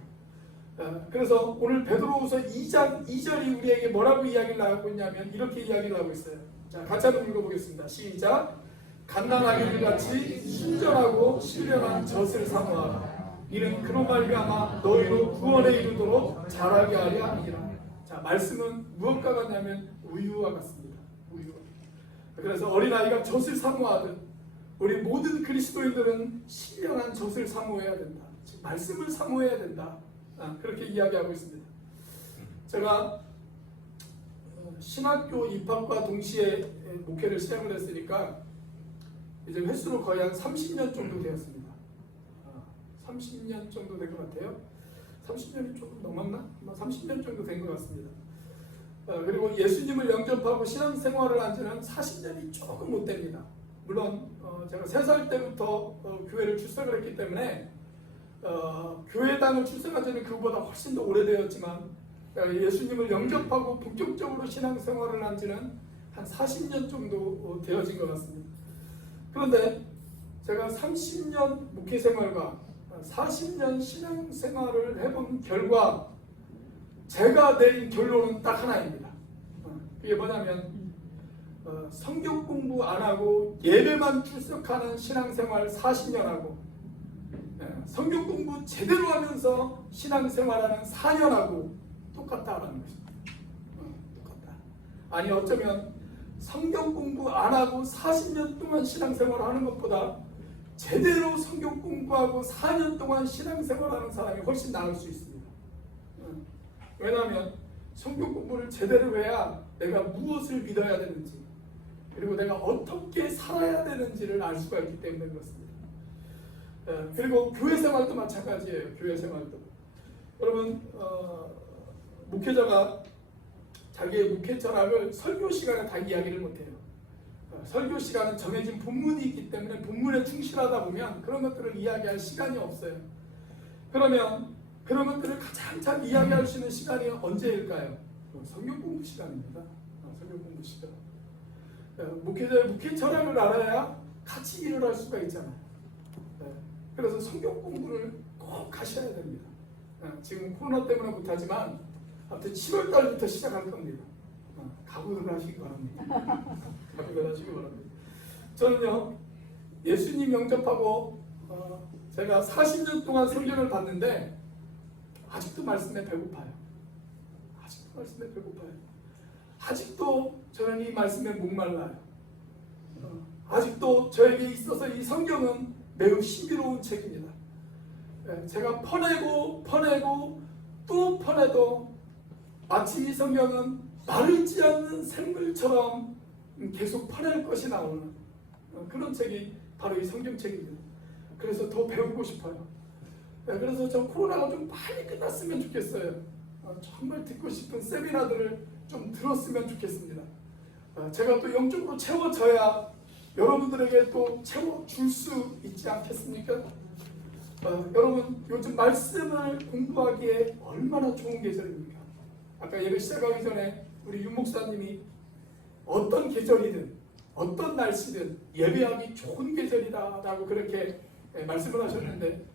그래서 오늘 베드로후서 2장 2절이 우리에게 뭐라고 이야기를 하고 있냐면 이렇게 이야기를 하고 있어요. 자, 같이 한번 읽어보겠습니다. 시작. 갓난아기들 같이 순전하고 신령한 젖을 사모하라. 이는 그로 말미암아 너희로 구원에 이르도록 자라게 하려 함이라. 자, 말씀은 무엇과 같냐면 우유와 같습니다. 우유와. 그래서 어린아이가 젖을 사모하듯 우리 모든 그리스도인들은 신령한 젖을 사모해야 된다. 즉 말씀을 사모해야 된다. 그렇게 이야기하고 있습니다. 제가 신학교 입학과 동시에 목회를 시작을 했으니까 이제 횟수로 거의 한 30년 정도 되었습니다. 30년 정도 된 것 같아요. 30년이 조금 넘었나? 아마 30년 정도 된 것 같습니다. 그리고 예수님을 영접하고 신앙생활을 한 지는 40년이 조금 못 됩니다. 물론 제가 3살 때부터 교회를 출석을 했기 때문에 교회당을 출석한 지는 그보다 훨씬 더 오래되었지만 예수님을 영접하고 본격적으로 신앙생활을 한 지는 한 40년 정도 되어진 것 같습니다. 그런데 제가 30년 목회생활과 40년 신앙생활을 해본 결과 제가 내린 결론은 딱 하나입니다. 그게 뭐냐면 성경 공부 안 하고 예배만 출석하는 신앙생활 40년하고 성경 공부 제대로 하면서 신앙생활하는 4년하고 똑같다라는 것입니다. 똑같다. 아니 어쩌면 성경 공부 안 하고 40년 동안 신앙생활을 하는 것보다 제대로 성경 공부하고 4년 동안 신앙생활하는 사람이 훨씬 나을 수 있습니다. 왜냐하면 성경 공부를 제대로 해야 내가 무엇을 믿어야 되는지 그리고 내가 어떻게 살아야 되는지를 알 수가 있기 때문에 그렇습니다. 그리고 교회 생활도 마찬가지예요. 교회 생활도. 여러분 목회자가 자기의 목회 철학을 설교 시간에 다 이야기를 못해요. 설교 시간은 정해진 본문이 있기 때문에 본문에 충실하다 보면 그런 것들을 이야기할 시간이 없어요. 그러면 그런 것들을 가장 잘 이야기할 수 있는 시간이 언제일까요? 성경 공부 시간입니다. 성경 공부 시간. 목회자의 목회 철학을 알아야 같이 일을 할 수가 있잖아요. 그래서 성경 공부를 꼭 하셔야 됩니다. 지금 코로나 때문에 못하지만 아무튼 7월 달부터 시작할 겁니다. 각오를 하시기 바랍니다. 각오를 하시기 바랍니다. 저는요, 예수님 영접하고 제가 40년 동안 설교를 받는데 아직도 말씀에 배고파요. 아직도 말씀에 배고파요. 아직도 저는 이 말씀에 목말라요. 아직도 저에게 있어서 이 성경은 매우 신비로운 책입니다. 제가 퍼내고 또 퍼내도 마치 이 성경은 마르지 않는 생물처럼 계속 퍼낼 것이 나오는 그런 책이 바로 이 성경책입니다. 그래서 더 배우고 싶어요. 그래서 저 코로나가 좀 빨리 끝났으면 좋겠어요. 정말 듣고 싶은 세미나들을 좀 들었으면 좋겠습니다. 제가 또 영적으로 채워져야 여러분들에게 또 채워줄 수 있지 않겠습니까? 여러분, 요즘 말씀을 공부하기에 얼마나 좋은 계절입니까? 아까 예배 시작하기 전에 우리 윤 목사님이 어떤 계절이든 어떤 날씨든 예배하기 좋은 계절이다 라고 그렇게 말씀을 하셨는데,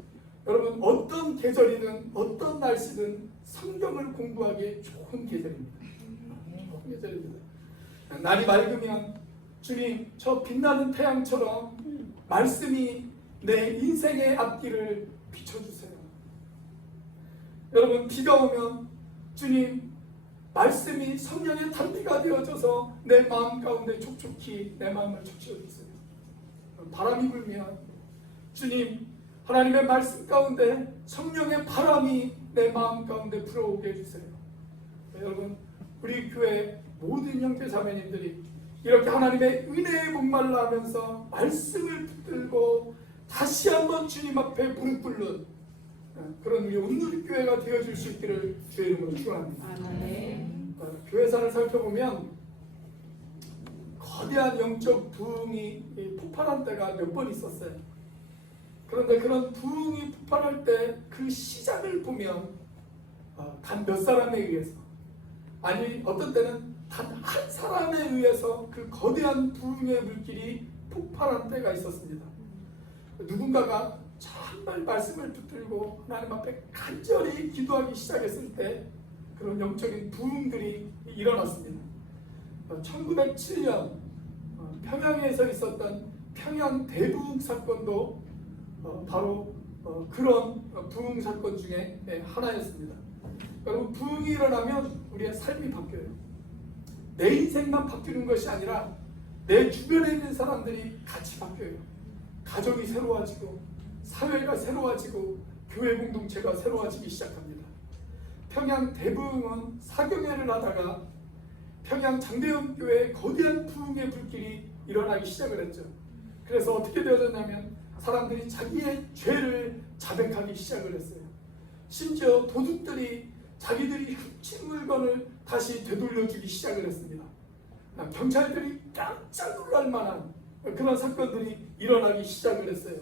여러분, 어떤 계절이든 어떤 날씨든 성경을 공부하기에 좋은 계절입니다. 좋은 계절입니다. 날이 맑으면 주님, 저 빛나는 태양처럼 말씀이 내 인생의 앞길을 비춰주세요. 여러분, 비가 오면 주님, 말씀이 성령의 단비가 되어져서 내 마음 가운데 촉촉히 내 마음을 적셔주세요. 바람이 불면 주님, 하나님의 말씀 가운데 성령의 바람이 내 마음 가운데 불어오게 해주세요. 여러분, 우리 교회 모든 형제 자매님들이 이렇게 하나님의 은혜에 목말라 하면서 말씀을 붙들고 다시 한번 주님 앞에 무릎 꿇는 그런 우리 온누리교회가 되어줄 수 있기를 주의 이름으로 축원합니다. 교회사를 살펴보면 거대한 영적 부흥이 폭발한 때가 몇 번 있었어요. 그런데 그런 부흥이 폭발할 때 그 시작을 보면 단 몇 사람에 의해서, 아니 어떤 때는 단 한 사람에 의해서 그 거대한 부흥의 물길이 폭발한 때가 있었습니다. 누군가가 정말 말씀을 붙들고 하나님 앞에 간절히 기도하기 시작했을 때 그런 영적인 부흥들이 일어났습니다. 1907년 평양에서 있었던 평양 대부흥 사건도 바로 그런 부흥 사건 중에 하나였습니다. 여러분, 부흥이 일어나면 우리의 삶이 바뀌어요. 내 인생만 바뀌는 것이 아니라 내 주변에 있는 사람들이 같이 바뀌어요. 가정이 새로워지고 사회가 새로워지고 교회 공동체가 새로워지기 시작합니다. 평양 대부흥은 사경회를 하다가 평양 장대현 교회에 거대한 부흥의 불길이 일어나기 시작을 했죠. 그래서 어떻게 되어졌냐면 사람들이 자기의 죄를 자백하기 시작을 했어요. 심지어 도둑들이 자기들이 훔친 물건을 다시 되돌려주기 시작을 했습니다. 경찰들이 깜짝 놀랄 만한 그런 사건들이 일어나기 시작을 했어요.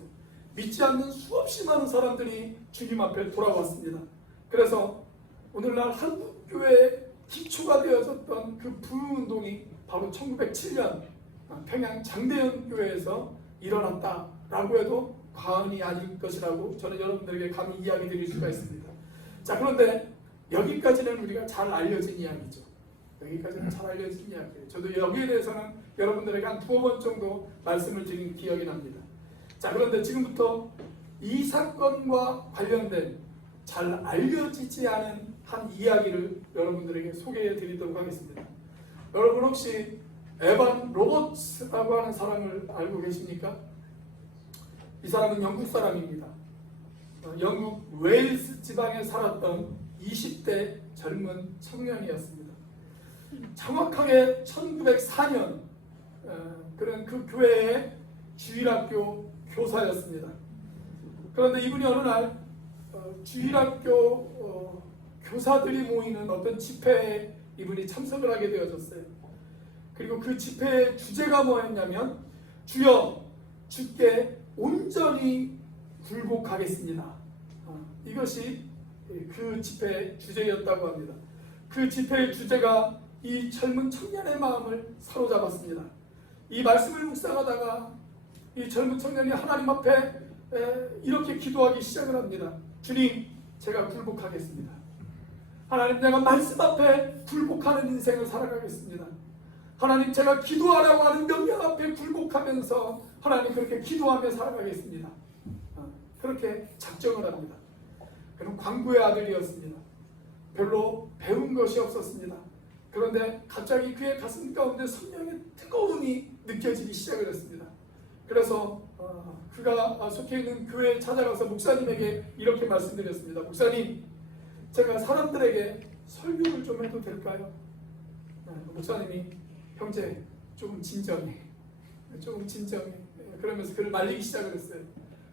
믿지 않는 수없이 많은 사람들이 주님 앞에 돌아왔습니다. 그래서 오늘날 한국교회의 기초가 되어졌던 그 부흥운동이 바로 1907년 평양 장대현 교회에서 일어났다라고 해도 과언이 아닐 것이라고 저는 여러분들에게 감히 이야기 드릴 수가 있습니다. 자, 그런데 여기까지는 우리가 잘 알려진 이야기죠. 여기까지는 잘 알려진 이야기예요. 저도 여기에 대해서는 여러분들에게 한 2번 정도 말씀을 드린 기억이 납니다. 자, 그런데 지금부터 이 사건과 관련된 잘 알려지지 않은 한 이야기를 여러분들에게 소개해 드리도록 하겠습니다. 여러분 혹시 에반 로버츠라고 하는 사람을 알고 계십니까? 이 사람은 영국 사람입니다. 영국 웨일스 지방에 살았던 20대 젊은 청년이었습니다. 정확하게 1904년 그런 그 교회의 주일학교 교사였습니다. 그런데 이분이 어느 날 주일학교 교사들이 모이는 어떤 집회에 이분이 참석을 하게 되어졌어요. 그리고 그 집회의 주제가 뭐였냐면 주여 주께 온전히 굴복하겠습니다. 이것이 그 집회의 주제였다고 합니다. 그 집회의 주제가 이 젊은 청년의 마음을 사로잡았습니다. 이 말씀을 묵상하다가 이 젊은 청년이 하나님 앞에 이렇게 기도하기 시작을 합니다. 주님, 제가 굴복하겠습니다. 하나님, 내가 말씀 앞에 굴복하는 인생을 살아가겠습니다. 하나님, 제가 기도하라고 하는 명령 앞에 굴복하면서 하나님 그렇게 기도하며 살아가겠습니다. 그렇게 작정을 합니다. 그는 광부의 아들이었습니다. 별로 배운 것이 없었습니다. 그런데 갑자기 그의 가슴 가운데 성령의 뜨거움이 느껴지기 시작을 했습니다. 그래서 그가 속해 있는 교회에 찾아가서 목사님에게 이렇게 말씀드렸습니다. 목사님, 제가 사람들에게 설교를 좀 해도 될까요? 목사님이 형제 좀 진정해. 그러면서 그를 말리기 시작을 했어요.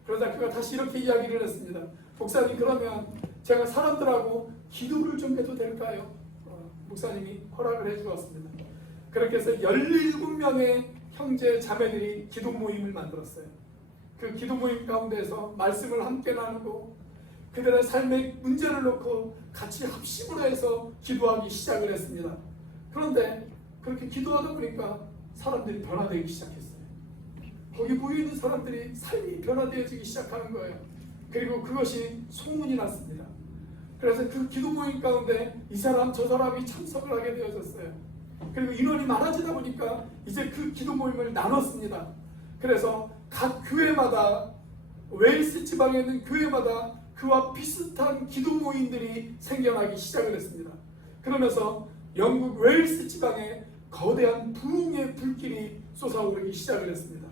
그러다 그가 다시 이렇게 이야기를 했습니다. 목사님, 그러면 제가 사람들하고 기도를 좀 해도 될까요? 목사님이 허락을 해주었습니다. 그렇게 해서 17명의 형제 자매들이 기도 모임을 만들었어요. 그 기도 모임 가운데서 말씀을 함께 나누고 그들의 삶의 문제를 놓고 같이 합심으로 해서 기도하기 시작을 했습니다. 그런데 그렇게 기도하다 보니까 사람들이 변화되기 시작했어요. 거기 모여있는 사람들이 삶이 변화되어지기 시작하는 거예요. 그리고 그것이 소문이 났습니다. 그래서 그 기도 모임 가운데 이 사람 저 사람이 참석을 하게 되어졌어요. 그리고 인원이 많아지다 보니까 이제 그 기도 모임을 나눴습니다. 그래서 각 교회마다, 웨일스 지방에 있는 교회마다 그와 비슷한 기도 모임들이 생겨나기 시작을 했습니다. 그러면서 영국 웨일스 지방에 거대한 부흥의 불길이 솟아오르기 시작을 했습니다.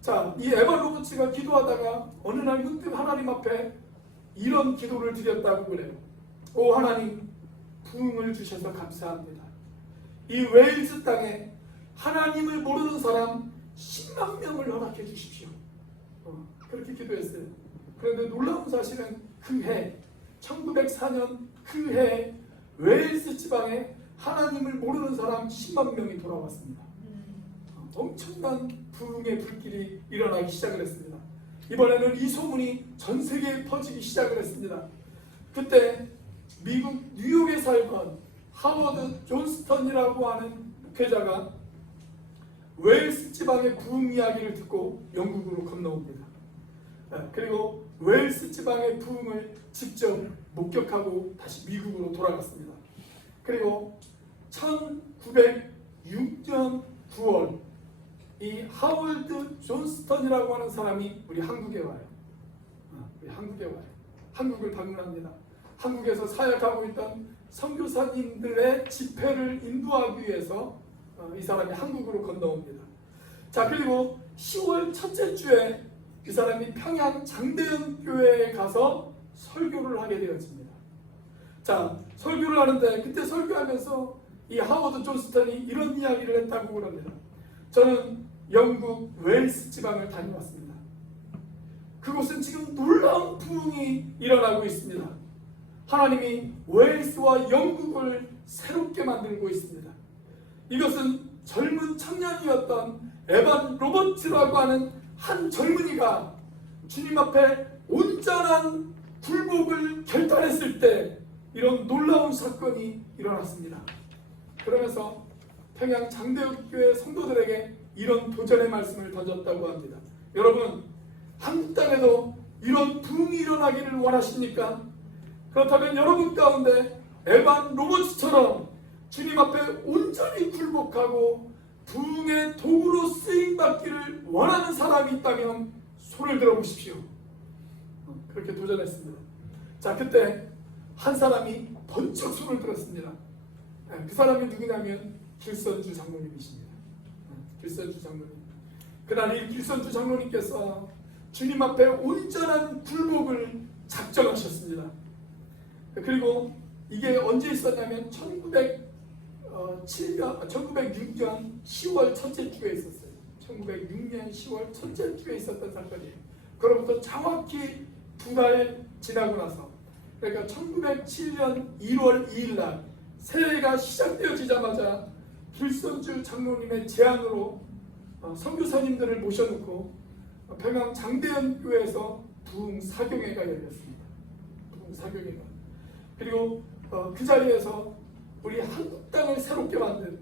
자, 이 에반 로버츠가 기도하다가 어느 날 문득 하나님 앞에 이런 기도를 드렸다고 그래요. 오 하나님, 부흥을 주셔서 감사합니다. 이 웨일스 땅에 하나님을 모르는 사람 10만 명을 허락해 주십시오. 그렇게 기도했어요. 그런데 놀라운 사실은 그 해 1904년 그 해 웨일스 지방에 하나님을 모르는 사람 10만 명이 돌아왔습니다. 엄청난 부흥의 불길이 일어나기 시작을 했습니다. 이번에는 이 소문이 전 세계에 퍼지기 시작을 했습니다. 그때 미국 뉴욕에 살던 하워드 존스턴이라고 하는 목회자가 웨일스 지방의 부흥 이야기를 듣고 영국으로 건너옵니다. 그리고 웨일스 지방의 부흥을 직접 목격하고 다시 미국으로 돌아갔습니다. 그리고 1906년 9월 이 하워드 존스턴이라고 하는 사람이 우리 한국에 와요. 한국을 방문합니다. 한국에서 사역하고 있던 선교사님들의 집회를 인도하기 위해서 이 사람이 한국으로 건너옵니다. 자, 그리고 10월 첫째 주에 이 사람이 평양 장대현 교회에 가서 설교를 하게 되어집니다. 자, 설교를 하는데 그때 설교하면서 이 하워드 존스턴이 이런 이야기를 했다고 그럽니다. 저는 영국 웨일스 지방을 다녀왔습니다. 그곳은 지금 놀라운 부흥이 일어나고 있습니다. 하나님이 웨일스와 영국을 새롭게 만들고 있습니다. 이것은 젊은 청년이었던 에반 로버츠라고 하는 한 젊은이가 주님 앞에 온전한 굴복을 결단했을 때 이런 놀라운 사건이 일어났습니다. 그러면서 평양 장대교회 성도들에게 이런 도전의 말씀을 던졌다고 합니다. 여러분, 한국 땅에도 이런 부흥이 일어나기를 원하십니까? 그렇다면 여러분 가운데 에반 로버츠처럼 주님 앞에 온전히 굴복하고 부흥의 도구로 쓰임받기를 원하는 사람이 있다면 손을 들어보십시오. 그렇게 도전했습니다. 자, 그때 한 사람이 번쩍 손을 들었습니다. 그 사람이 누구냐면 길선주 장로님이십니다. 길선주 장로님. 그날 이 길선주 장로님께서 주님 앞에 온전한 굴복을 작정하셨습니다. 그리고 이게 언제 있었냐면 1906년 10월 첫째 주에 있었어요. 1906년 10월 첫째 주에 있었던 사건이에요. 그로부터 정확히 2달 지나고 나서, 그러니까 1907년 1월 2일 날 새해가 시작되어지자마자 길선주 장로님의 제안으로 선교사님들을 모셔놓고 평양 장대현 교회에서 부흥 사경회가 열렸습니다. 부흥 사경회가. 그리고 그 자리에서 우리 한국 땅을 새롭게 만든,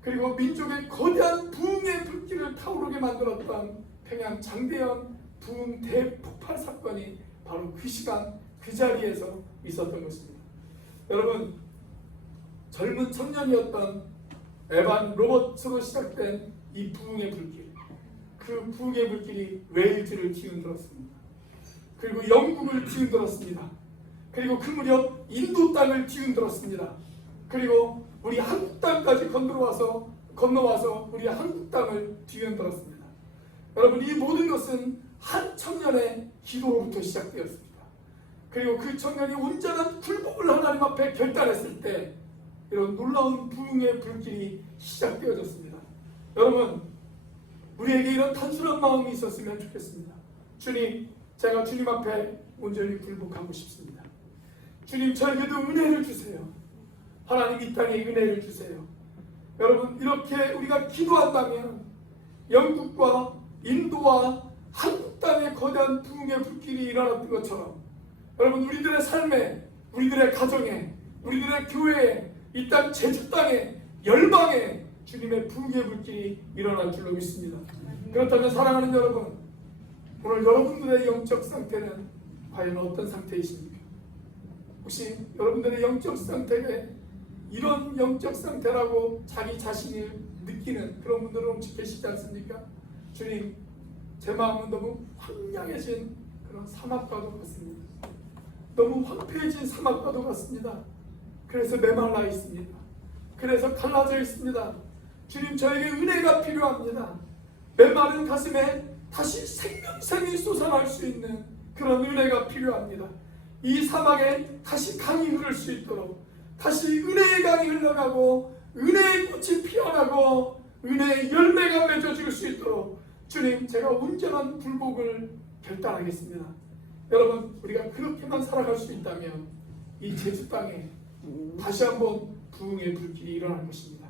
그리고 민족의 거대한 부흥의 불길을 타오르게 만들었던 평양 장대현 부흥 대폭발 사건이 바로 그 시간 그 자리에서 있었던 것입니다. 여러분, 젊은 청년이었던 에반 로버츠로 시작된 이 부흥의 불길, 그 부흥의 불길이 웨일즈를 뒤흔들었습니다. 그리고 영국을 뒤흔들었습니다. 그리고 그 무렵 인도 땅을 뒤흔들었습니다. 그리고 우리 한국 땅까지 건너와서 우리 한국 땅을 뒤흔들었습니다. 여러분, 이 모든 것은 한 청년의 기도로부터 시작되었습니다. 그리고 그 청년이 온전한 굴복을 하나님 앞에 결단했을 때 이런 놀라운 부흥의 불길이 시작되어졌습니다. 여러분, 우리에게 이런 단순한 마음이 있었으면 좋겠습니다. 주님, 제가 주님 앞에 온전히 굴복하고 싶습니다. 주님, 저에게도 은혜를 주세요. 하나님, 이 땅에 은혜를 주세요. 여러분, 이렇게 우리가 기도한다면 영국과 인도와 한국 땅의 거대한 부흥의 불길이 일어났던 것처럼 여러분, 우리들의 삶에, 우리들의 가정에, 우리들의 교회에, 이 땅 제주 땅에, 열방에 주님의 부흥의 불길이 일어날 줄로 믿습니다. 그렇다면 사랑하는 여러분, 오늘 여러분들의 영적 상태는 과연 어떤 상태이십니까? 혹시 여러분들의 영적 상태에 이런 영적 상태라고 자기 자신을 느끼는 그런 분들은 혹시 계시지 않습니까? 주님, 제 마음은 너무 황량해진 그런 사막과도 같습니다. 너무 황폐해진 사막과도 같습니다. 그래서 메말라 있습니다. 그래서 갈라져 있습니다. 주님, 저에게 은혜가 필요합니다. 메마른 가슴에 다시 생명샘이 솟아날 수 있는 그런 은혜가 필요합니다. 이 사막에 다시 강이 흐를 수 있도록, 다시 은혜의 강이 흘러가고 은혜의 꽃이 피어나고 은혜의 열매가 맺어질 수 있도록 주님, 제가 온전한 굴복을 결단하겠습니다. 여러분, 우리가 그렇게만 살아갈 수 있다면 이 제주 땅에 다시 한번 부흥의 불길이 일어날 것입니다.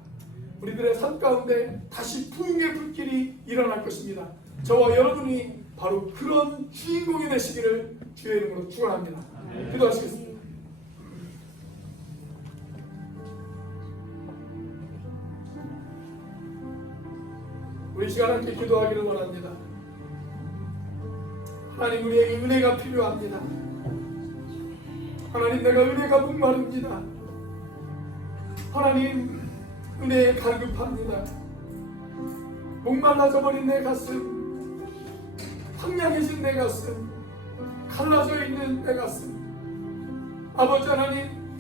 우리들의 삶 가운데 다시 부흥의 불길이 일어날 것입니다. 저와 여러분이 바로 그런 주인공이 되시기를 주의 이름으로 축원합니다. 기도하시겠습니다. 우리 시간 함께 기도하기를 원합니다. 하나님, 우리에게 은혜가 필요합니다. 하나님, 내가 은혜가 목마릅니다. 하나님, 은혜에 갈급합니다. 목말라져 버린 내 가슴, 황량해진 내 가슴, 갈라져 있는 내 가슴, 아버지 하나님,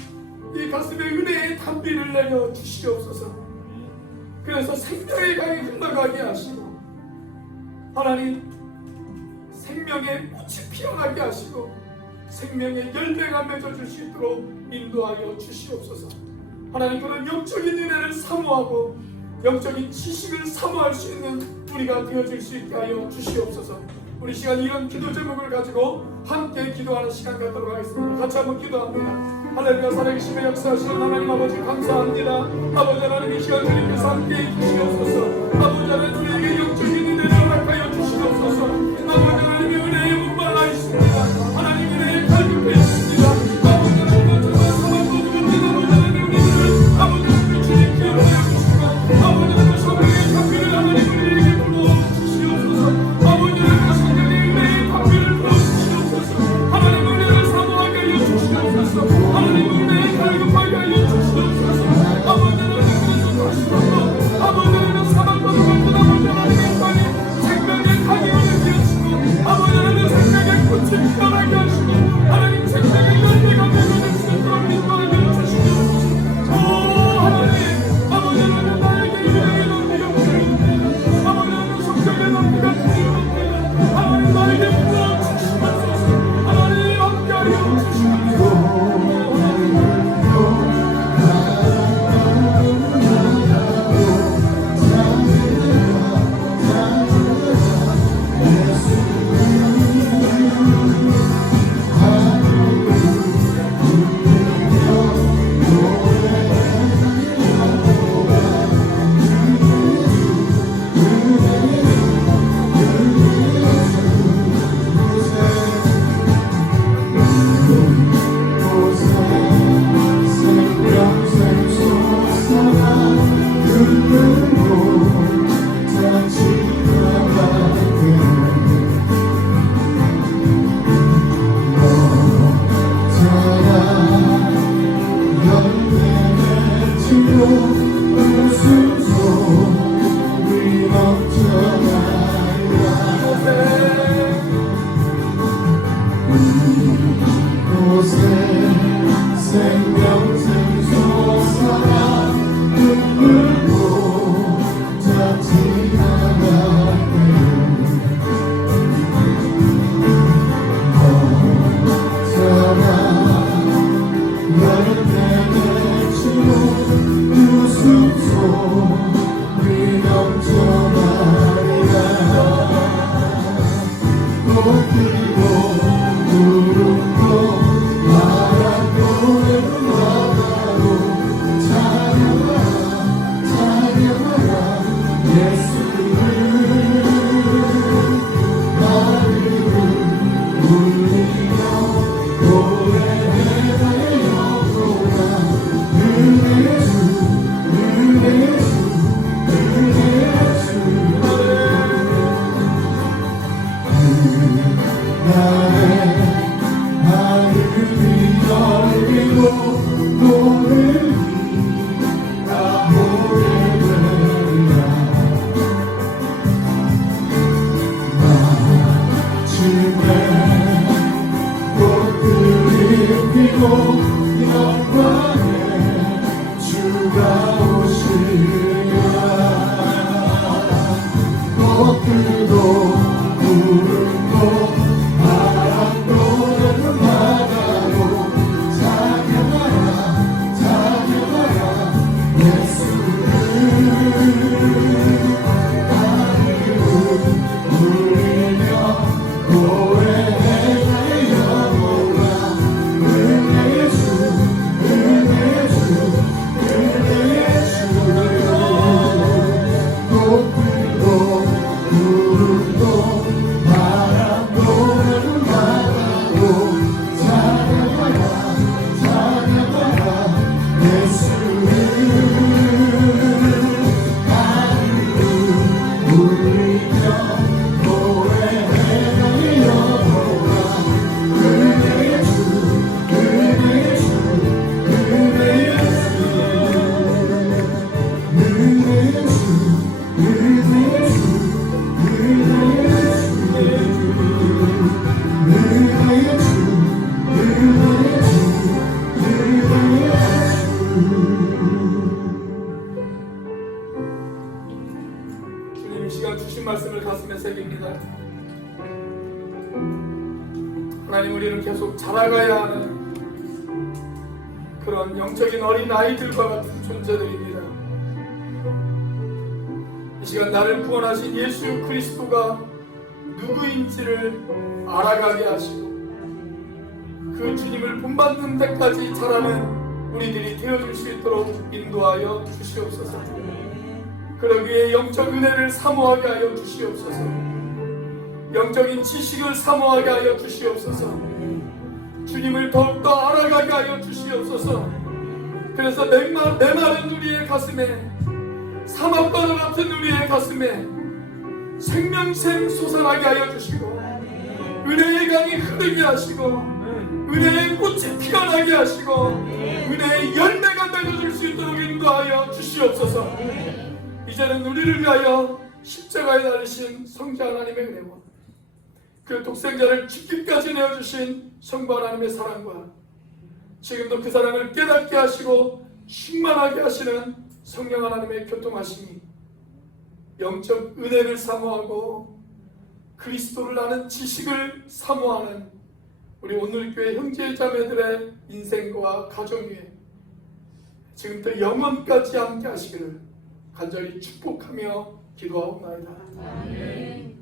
이 가슴에 은혜의 단비를 내려 주시옵소서. 그래서 생명의 강이 흘러가게 하시고, 하나님, 생명의 꽃이 피어나게 하시고 생명의 열매가 맺어질 수 있도록 인도하여 주시옵소서. 하나님, 그런 영적인 은혜를 사모하고 영적인 지식을 사모할 수 있는 우리가 되어질 수 있게 하여 주시옵소서. 우리 시간 이런 기도 제목을 가지고 함께 기도하는 시간 갖도록 하겠습니다. 같이 한번 기도합니다. 할렐루야. 살아계심의 역사하시는 하나님 아버지, 감사합니다. 아버지 하나님, 이 시간 주님께서 함께 해주시옵소서. 아버지 하나님, 우리에게 영적인 은혜를 허락하여 주시옵소서. 아버지 하나님의 은혜에 목말라 있습니다. 하나님 은혜에 갈급해 있습니다. 아버지 하나님, 저와 사랑과 두근대 아버지 하나님, 우리들을 아버지 하나님 주님께 보내주시고 아버지 하나님 성령의 답비를 하나님 우리에게 불러주시옵소서. 아버지 하나님 성령의 은혜의 답비를 불러주시옵소서. 하나님 은혜를 사모하게 하여 주시옵소서. 하나님 은혜에 갈급하게 하여 주시옵소서. 아버지 하나님, 그래서 다시 한번 아버지 하나님 사랑과 두근대 하나님, 우리는 계속 자라가야 하는 그런 영적인 어린 아이들과 같은 존재들입니다. 이 시간 나를 구원하신 예수 그리스도가 누구인지를 알아가게 하시고 그 주님을 본받는 데까지 자라는 우리들이 되어줄 수 있도록 인도하여 주시옵소서. 그러기 위해 영적 은혜를 사모하게 하여 주시옵소서. 영적인 지식을 사모하게 하여 주시옵소서. 주님을 더욱더 알아가게 하여 주시옵소서. 그래서 메마른 우리의 가슴에, 사막바다 같은 우리의 가슴에 생명샘 솟아나게 하여 주시고, 은혜의 강이 흐르게 하시고, 은혜의 꽃이 피어나게 하시고, 은혜의 열매가 맺어질 수 있도록 인도하여 주시옵소서. 이제는 우리를 위하여 십자가에 달리신 성자 하나님의 은혜와 그 독생자를 죽기까지 내어주신 성부 하나님의 사랑과 지금도 그 사랑을 깨닫게 하시고 충만하게 하시는 성령 하나님의 교통하심이 영적 은혜를 사모하고 그리스도를 아는 지식을 사모하는 우리 오늘교회 형제자매들의 인생과 가정 위에 지금부터 영원까지 함께 하시기를 간절히 축복하며 기도하옵나이다. 아멘.